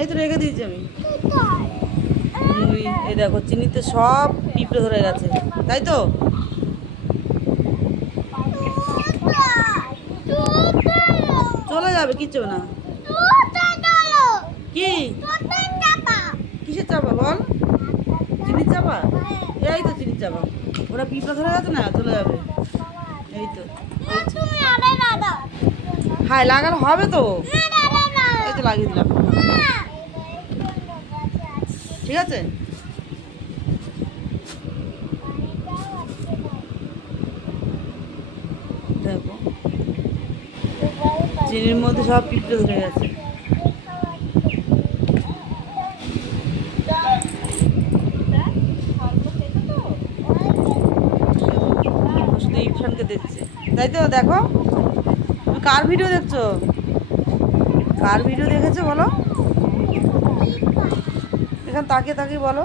এই তো রেখে দিয়েছি আমি। এই দেখো চিনিতে সব পিঁপড়ে ধরে গেছে, তাই তো? চলে যাবে, কিচ্ছু না। কি কিসের চাপা বল? চিনির চাপা? এই তো চিনির চাপা। ওরা পিঁপড়া ধরে গেছে না, চলে যাবে। এই তো হ্যাঁ লাগানো হবে তো। এই তো লাগিয়ে দিলাম, ঠিক আছে। দেখো চিনির মধ্যে সব পিঁপড়ে ধরে গেছে। শুধু ইরফানকে দেখছে, তাই তো? দেখো তুমি কার ভিডিও দেখছো? কার ভিডিও দেখেছো বলো? এখানে তাকিয়ে তাকিয়ে বলো,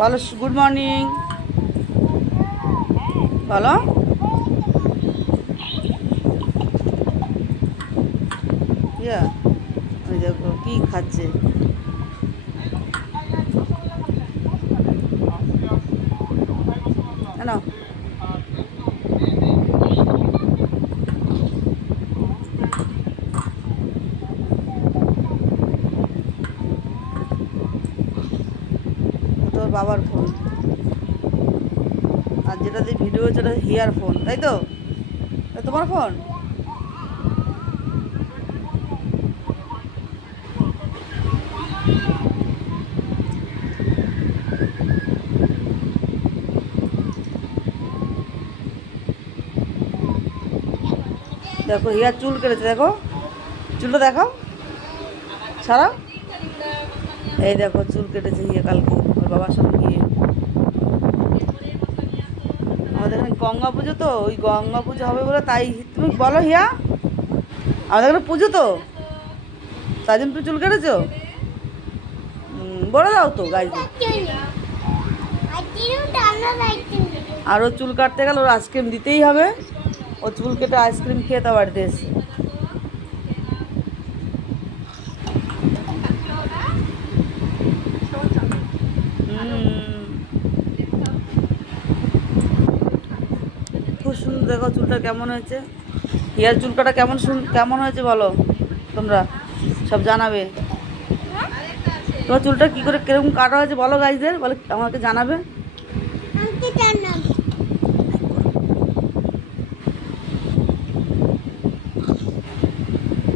বলো গুড মর্নিং বলো। ইয়া ওই দেখো কি খাচ্ছে। কেন তোর বাবার ফোন, আর যেটা দিয়ে ভিডিও হচ্ছে ওটা হিয়ার ফোন, তাই তো? তোমার ফোন? দেখো হিয়ার চুল কেটেছে, দেখো চুলটা দেখো ছাড়া। এই দেখো চুল কেটেছে হিয়া কালকে ওর বাবার সঙ্গে গিয়ে। আমাদের এখানে গঙ্গা পুজো তো, ওই গঙ্গা পুজো হবে বলে তাই। তুমি বলো হিয়া, আমাদের এখানে পুজো তো তাই জন্য তুমি চুল কেটেছো। বলে দাও তো গাইকে। আর ও চুল কাটতে গেলে ওর আইসক্রিম দিতেই হবে। ও চুল কেটে আইসক্রিম খেয়ে তা বাড়িতে এসে। খুব সুন্দর, দেখো চুলটা কেমন হয়েছে। হিয়ার চুল কাটা কেমন হয়েছে বলো তোমরা, সব জানাবে। তোমার চুলটা কী করে কিরকম কাটা হয়েছে বলো গাইজদের, বলে আমাকে জানাবে।